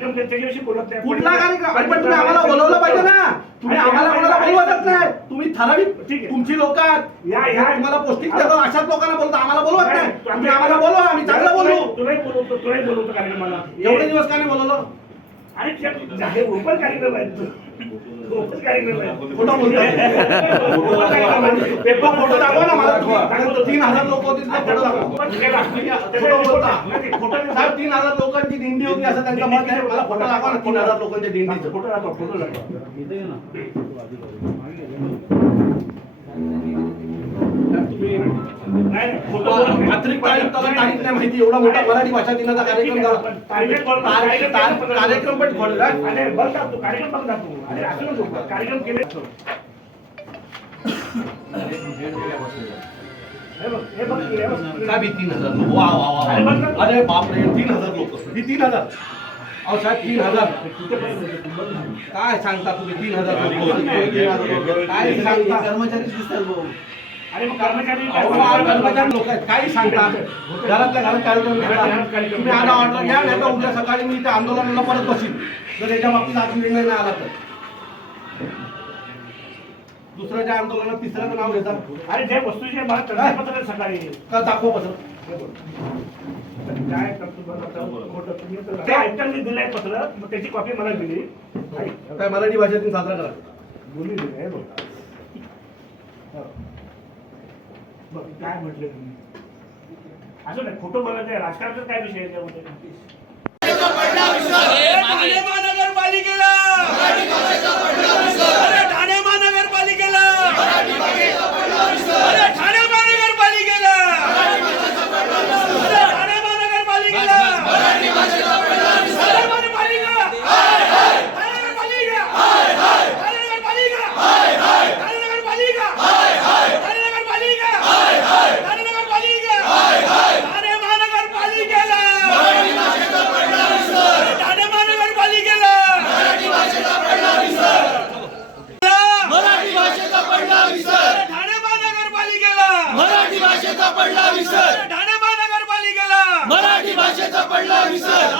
कार्यक्रम त्याच्याविषयी बोलत नाही. कुठला कार्यक्रम? अरे पण तुम्ही आम्हाला बोलवलं पाहिजे ना. तुम्ही आम्हाला कोणाला बोलवतच नाही. तुम्ही ठराविक. तुमची लोक तुम्हाला पौष्टिक देतो अशाच लोकांना बोलतो आम्हाला बोलवत नाही तुम्ही आम्हाला बोलवा आम्ही चांगलं बोलू. तुलाही बोलवतो तुलाही बोलवतो कार्यक्रमाला. एवढे दिवस का नाही बोलवलं? अरे हे ओपन कार्यक्रम आहे फोटो दाखवा ना मला. तीन हजार लोक होते फोटो दाखवा. बोलता. तीन हजार दिंडी होती असं त्यांचं मत आहे. मला फोटो दाखवा ना तीन हजार लोकांच्या दिंडीचं. फोटो दाखव, फोटो दाखव. माहिती. एवढा मोठा मराठी भाषा दिनाचा कार्यक्रम कार्यक्रम पण तू कार्यक्रम बघ कार्यक्रम केले साहेब हे तीन हजार लोक? वा वा वा अरे बापरे तीन हजार लोक. ही तीन हजार. अहो साहेब तीन हजार. काय सांगता तुम्ही? तीन हजार लोक. तीन हजार लोक. काय सांगता? कर्मचारी दिसतात भाऊ. अरे मग कर्मचारी लोक आहेत. काही सांगता? घरातल्या घरात कार्यक्रम घेता तुम्ही आता ऑर्डर घ्या नाही तर उद्या सकाळी मी त्या आंदोलनाला परत बसीन. जर याच्या बाबतीत आज निर्णय नाही आला तर. दुसऱ्याच्या आंदोलनात तिसऱ्याचं नाव घेता अरे जे वस्तूचे मला तंत्रपत्र आहे सकाळी. का दाखव बस काय करतो त्या आयुक्तांनी दिलंय पत्र मग त्याची कॉपी मला दिली. काय मराठी भाषेतून साजरा करा. बोलली दिली हे बघ हो. बघ काय म्हटले तुम्ही? असं नाही खोटं बोलायचं आहे. राजकारणाचा काय विषय आहे त्यामध्ये ठाणे महानगरपालिकेला अरे ठाणे महानगरपालिकेला अरे ठाणे महानगरपालिकेला अरे ठाणे महानगरपालिकेला ठाणे महानगरपालिका ठाणे महानगरपालिका ठाणे नगरपालिका ठाणे नगरपालिका ठाणे नगरपालिका ठाणे महानगरपालिकेला ठाणे महानगरपालिकेला मराठी भाषेचा पडला विसर ठाणे महानगरपालिकेला मराठी भाषेचा पडला विसर. ठाणे महानगरपालिकेला. मराठी भाषेचा पडला विसर.